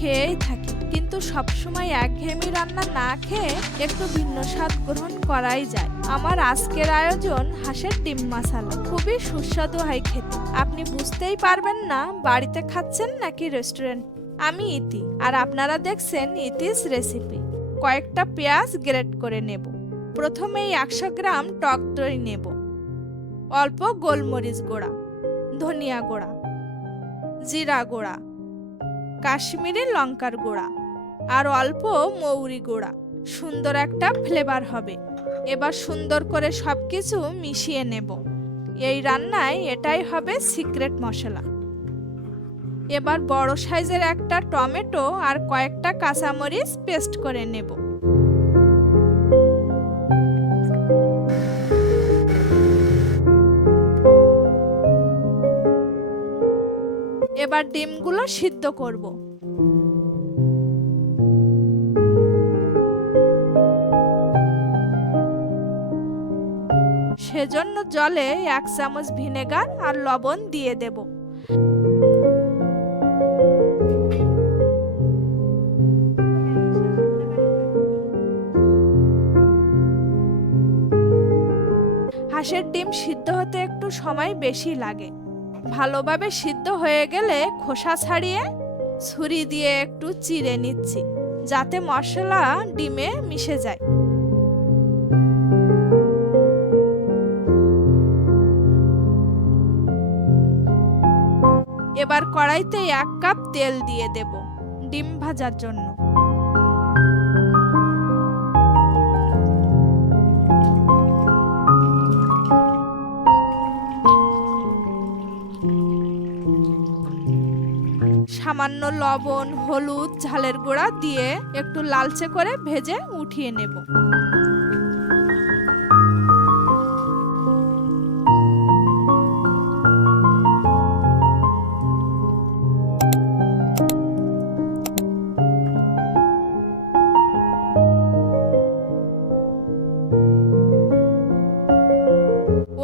খেয়েই থাকি। কিন্তু সবসময় একঘেয়েমি রান্না না খেয়ে একটু ভিন্ন স্বাদ গ্রহণ করাই যায়। আমার আজকের আয়োজন হাঁসের ডিম মশালা খুবই সুস্বাদু হয় খেতে। আপনি বুঝতেই পারবেন না বাড়িতে খাচ্ছেন নাকি রেস্টুরেন্ট। আমি ইতি, আর আপনারা দেখছেন ইতিস রেসিপি। কয়েকটা পেঁয়াজ গ্রেট করে নেব। প্রথমেই একশো গ্রাম টক দই নেব। অল্প গোলমরিচ গোড়া, ধনিয়া গোড়া, জিরা গোড়া কাশ্মীরি লঙ্কার গোড়া, আর অল্প মৌরি গোড়া। সুন্দর একটা ফ্লেভার হবে। এবার সুন্দর করে সব কিছু মিশিয়ে নেব। এই রান্নায় এটাই হবে সিক্রেট মশলা। এবার বড় সাইজের একটা টমেটো আর কয়েকটা কাঁচামরিচ পেস্ট করে নেব। এবার ডিমগুলো সিদ্ধ করব। সেজন্য জলে এক চামচ ভিনেগার আর লবণ দিয়ে দেব। হাঁসের ডিম সিদ্ধ হতে একটু সময় বেশি লাগে। ভালোভাবে সিদ্ধ হয়ে গেলে খোসা ছাড়িয়ে ছুরি দিয়ে একটু চিড়ে নিচ্ছি, যাতে মশলা ডিমে মিশে যায়। এবার কড়াইতে এক কাপ তেল দিয়ে দেব ডিম ভাজার জন্য। সামান্য লবণ, হলুদ, ঝালের গুঁড়া দিয়ে একটু লালচে করে ভেজে উঠিয়ে নেব।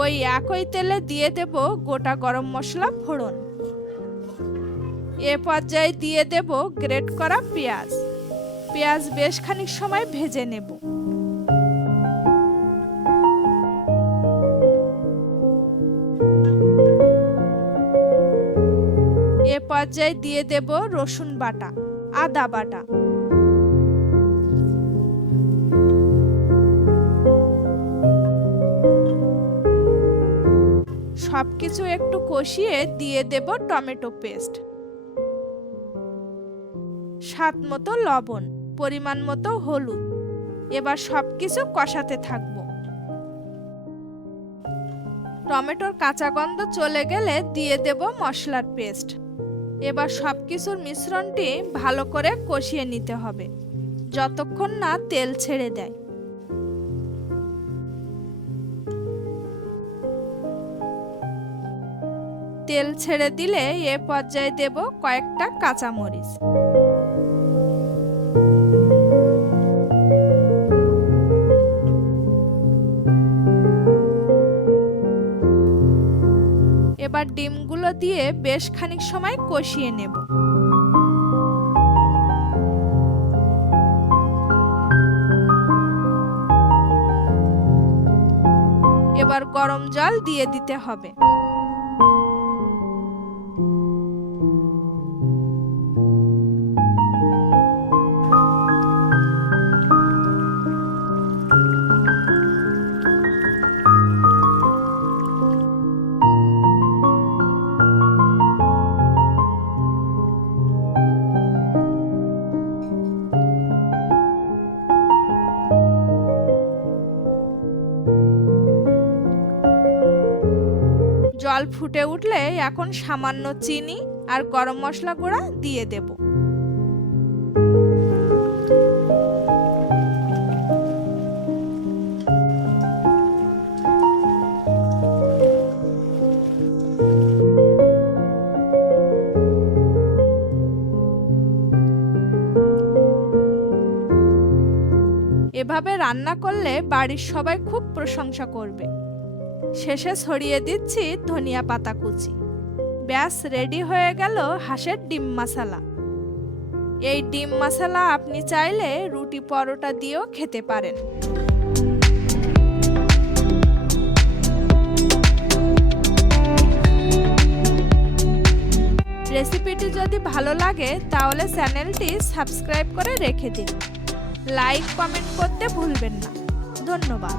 ওই একই তেলে দিয়ে দেব গোটা গরম মশলা ফোড়ন। এ পর্যায়ে দিয়ে দেব গ্রেট করা পেঁয়াজ। পেঁয়াজ বেশ খানিক সময় ভেজে নেব। এ পর্যায়ে দিয়ে দেব রসুন বাটা, আদা বাটা। সবকিছু একটু কষিয়ে দিয়ে দেব টমেটো পেস্ট। স্বাদ মতো লবণ, পরিমাণ মতো হলুদ। এবার সব কিছু কষাতে থাকব। টমেটোর কাঁচা গন্ধ চলে গেলে দিয়ে দেব মশলার পেস্ট। এবার সব কিছুর মিশ্রণটি ভালো করে কষিয়ে নিতে হবে, যতক্ষণ না তেল ছেড়ে দেয়। তেল ছেড়ে দিলে এ পর্যায়ে দেব কয়েকটা কাঁচামরিচ। ডিমগুলো দিয়ে বেশ খানিক সময় কষিয়ে নেব। এবার গরম জল দিয়ে দিতে হবে। জল ফুটে উঠলে এখন সামান্য চিনি আর গরম মশলা গুঁড়া দিয়ে দেব। এভাবে রান্না করলে বাড়ির সবাই খুব প্রশংসা করবে। শেষে ছড়িয়ে দিচ্ছি ধনিয়া পাতা কুচি। ব্যাস রেডি হয়ে গেল হাঁসের ডিম মশালা। এই ডিম মশালা আপনি চাইলে রুটি পরোটা দিয়েও খেতে পারেন। রেসিপিটি যদি ভালো লাগে, তাহলে চ্যানেলটি সাবস্ক্রাইব করে রেখে দিন। লাইক, কমেন্ট করতে ভুলবেন না। ধন্যবাদ।